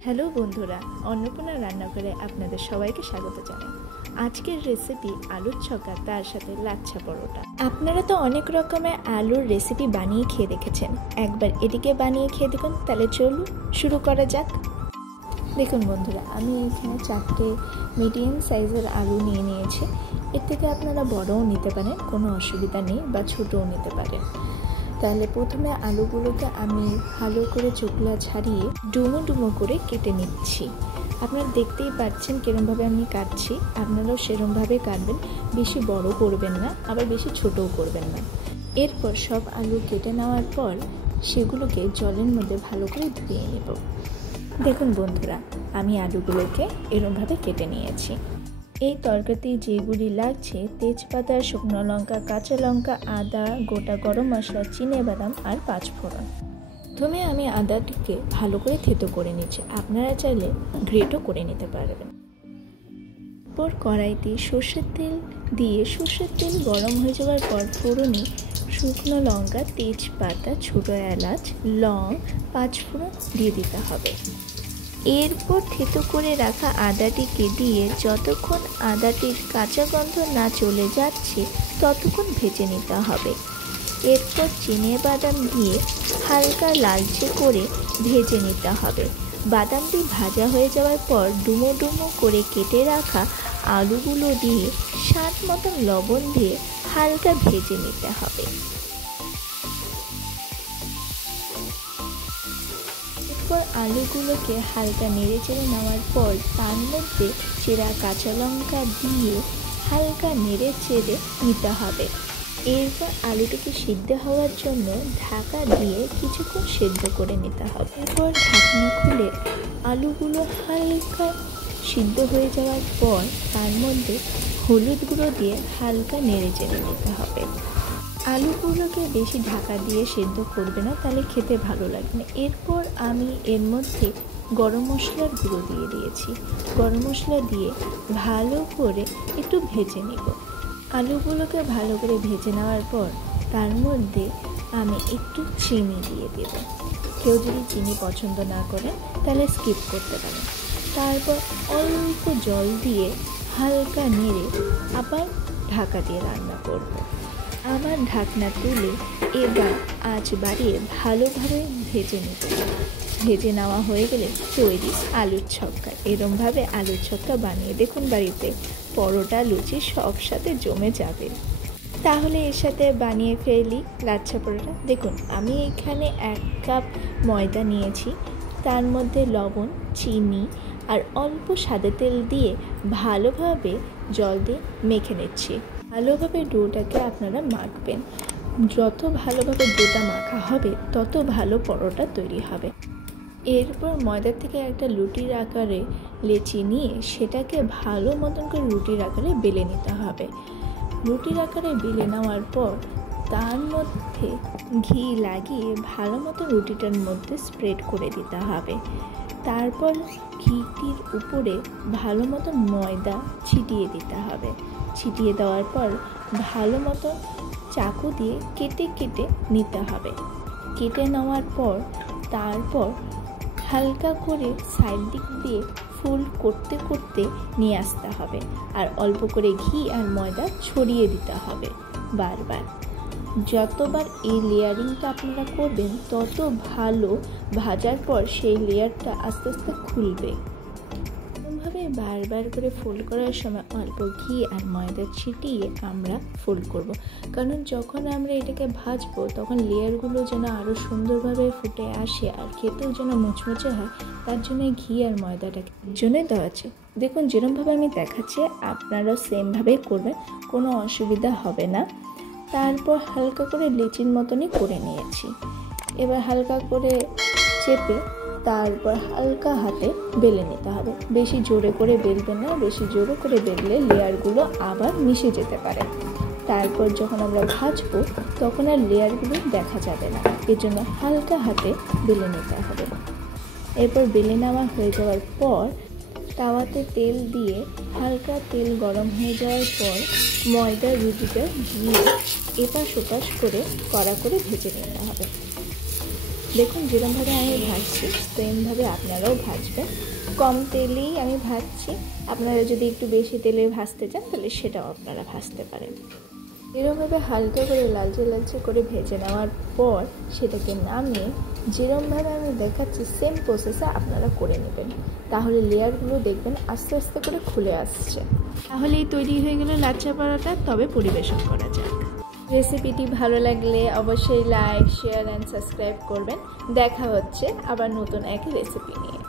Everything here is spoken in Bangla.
হ্যালো বন্ধুরা, অন্নপূর্ণা রান্নাঘরে আপনাদের সবাইকে স্বাগত জানাই। আজকের রেসিপি আলুর ছক্কা, তার সাথে লাচ্ছা পরোটা। আপনারা তো অনেক রকমের আলুর রেসিপি বানিয়ে খেয়ে দেখেছেন, একবার এটিকে বানিয়ে খেয়ে দেখুন। তাহলে চলুন শুরু করা যাক। দেখুন বন্ধুরা, আমি এখানে 4টে মিডিয়াম সাইজের আলু নিয়ে নিয়েছি। এর থেকে আপনারা বড়ও নিতে পারেন, কোনো অসুবিধা নেই, বা ছোটও নিতে পারেন। তাহলে প্রথমে আলুগুলোকে আমি ভালো করে চোখলা ছাড়িয়ে ডুমো ডুমো করে কেটে নিচ্ছি। আপনারা দেখতেই পাচ্ছেন কিরমভাবে আমি কাটছি, আপনারাও সেরমভাবে কাটবেন। বেশি বড় করবেন না, আবার বেশি ছোটও করবেন না। এরপর সব আলু কেটে নেওয়ার পর সেগুলোকে জলের মধ্যে ভালো করে ধুয়ে নেব। দেখুন বন্ধুরা, আমি আলুগুলোকে এরমভাবে কেটে নিয়েছি। এই তরকারিতে যেগুলি লাগছে: তেজপাতা, শুকনো লঙ্কা, কাঁচা লঙ্কা, আদা, গোটা গরম মশলা, চিনেবাদাম আর 5 ফোড়ন। প্রথমে আমি আদাটিকে ভালো করে থেতো করে নিচ্ছি, আপনারা চাইলে গ্রেটও করে নিতে পারবেন। এরপর কড়াইতে সর্ষের তেল দিয়ে সর্ষের তেল গরম হয়ে যাওয়ার পর ফোড়নে শুকনো লঙ্কা, তেজপাতা, ছোটো এলাচ, লং, 5 ফোড়ন দিয়ে দিতে হবে। এরপর থেতো করে রাখা আদাটিকে দিয়ে যতক্ষণ আদাটির কাঁচা গন্ধ না চলে যাচ্ছে ততক্ষণ ভেজে নিতে হবে। এরপর চিনেবাদাম দিয়ে হালকা লালচে করে ভেজে নিতে হবে। বাদামটি ভাজা হয়ে যাওয়ার পর ডুমো ডুমো করে কেটে রাখা আলুগুলো দিয়ে স্বাদ মতন লবণ দিয়ে হালকা ভেজে নিতে হবে। এরপর আলুগুলোকে হালকা নেড়ে চেড়ে নেওয়ার পর তার মধ্যে চেরা কাঁচা লঙ্কা দিয়ে হালকা নেড়ে চেড়ে নিতে হবে। এরপর আলুটিকে সিদ্ধ হওয়ার জন্য ঢাকা দিয়ে কিছুক্ষণ সিদ্ধ করে নিতে হবে। এরপর ঢাকনা খুলে আলুগুলো হালকা সিদ্ধ হয়ে যাওয়ার পর তার মধ্যে হলুদ গুঁড়ো দিয়ে হালকা নেড়ে চেড়ে নিতে হবে। আলুগুলোকে বেশি ঢাকা দিয়ে সেদ্ধ করবে না, তাহলে খেতে ভালো লাগবে না। এরপর আমি এর মধ্যে গরম মশলার গুঁড়ো দিয়ে দিয়েছি। গরম মশলা দিয়ে ভালো করে একটু ভেজে নেব। আলুগুলোকে ভালো করে ভেজে নেওয়ার পর তার মধ্যে আমি একটু চিনি দিয়ে দেব। কেউ যদি চিনি পছন্দ না করেন তাহলে স্কিপ করতে পারেন। তারপর অল্প জল দিয়ে হালকা নেড়ে আবার ঢাকা দিয়ে রান্না করব। আবার ঢাকনা তুলে এবার আঁচ বাড়িয়ে ভালোভাবে ভেজে নিতে হবে। ভেজে নেওয়া হয়ে গেলে তৈরি আলুর ছক্কা। এরমভাবে আলুর ছক্কা বানিয়ে দেখুন বাড়িতে, পরোটা লুচি সব সাথে জমে যাবে। তাহলে এর সাথে বানিয়ে ফেলি লাচ্ছা পরোটা। দেখুন, আমি এখানে 1 কাপ ময়দা নিয়েছি, তার মধ্যে লবণ, চিনি আর অল্প সাদা তেল দিয়ে ভালোভাবে জল দিয়ে মেখে নিচ্ছি। ভালোভাবে ডোটাকে আপনারা মাখবেন। যত ভালোভাবে ডোটা মাখা হবে তত ভালো পরোটা তৈরি হবে। এরপর ময়দার থেকে একটা লুটির আকারে লেচি নিয়ে সেটাকে ভালো মতন করে রুটির আকারে বেলে নিতে হবে। রুটির আকারে বেলে নেওয়ার পর তার মধ্যে ঘি লাগিয়ে ভালো মতো রুটিটার মধ্যে স্প্রেড করে দিতে হবে। তারপর ঘিটির উপরে ভালো মতো ময়দা ছিটিয়ে দিতে হবে। ছিটিয়ে দেওয়ার পর ভালো মতো চাকু দিয়ে কেটে কেটে নিতে হবে। কেটে নেওয়ার পর তারপর হালকা করে সাইড দিক দিয়ে ফুল করতে করতে নিয়ে আসতে হবে, আর অল্প করে ঘি আর ময়দা ছড়িয়ে দিতে হবে বারবার। যতবার এই লেয়ারিংটা আপনারা করবেন তত ভালো ভাজার পর সেই লেয়ারটা আস্তে আস্তে খুলবে। এরকমভাবে বারবার করে ফোল্ড করার সময় অল্প ঘি আর ময়দা ছিটিয়ে আমরা ফোল্ড করব, কারণ যখন আমরা এটাকে ভাজবো তখন লেয়ারগুলো যেন আরও সুন্দরভাবে ফুটে আসে আর খেতেও যেন মুচমুচে হয়, তার জন্য ঘি আর ময়দাটাকে জন্য দেওয়া আছে। দেখুন যেরকমভাবে আমি দেখাচ্ছি আপনারাও সেমভাবেই করবেন, কোনো অসুবিধা হবে না। তারপর হালকা করে লেচির মতনই করে নিয়েছি। এবার হালকা করে চেপে তারপর হালকা হাতে বেলে নিতে হবে। বেশি জোরে করে বেলবেন না, বেশি জোরে করে বেললে লেয়ারগুলো আবার মিশে যেতে পারে। তারপর যখন আমরা ভাজবো তখন আর লেয়ারগুলো দেখা যাবে না, এজন্য হালকা হাতে বেলে নিতে হবে। এরপর বেলে নেওয়া হয়ে যাওয়ার পর তাওয়াতে তেল দিয়ে হালকা তেল গরম হয়ে যাওয়ার পর ময়দার রুটিটা দিয়ে এপাশ ওপাশ করে কড়া করে ভেজে নিতে হবে। দেখুন যেরকমভাবে আমি ভাজছি সেমভাবে আপনারাও ভাজবেন। কম তেলেই আমি ভাজছি, আপনারা যদি একটু বেশি তেলে ভাজতে চান তাহলে সেটাও আপনারা ভাজতে পারেন। এরকমভাবে হালকা করে লালচে লালচে করে ভেজে নেওয়ার পর সেটাকে নামিয়ে যেরকমভাবে আমি দেখাচ্ছি সেম প্রসেসে আপনারা করে নেবেন, তাহলে লেয়ারগুলো দেখবেন আস্তে আস্তে করে খুলে আসছে। তাহলেই তৈরি হয়ে গেল লাচ্ছা পরোটা। তবে পরিবেশন করা যাক। রেসিপিটি ভালো লাগলে অবশ্যই লাইক, শেয়ার অ্যান্ড সাবস্ক্রাইব করবেন। দেখা হচ্ছে আবার নতুন এক রেসিপি নিয়ে।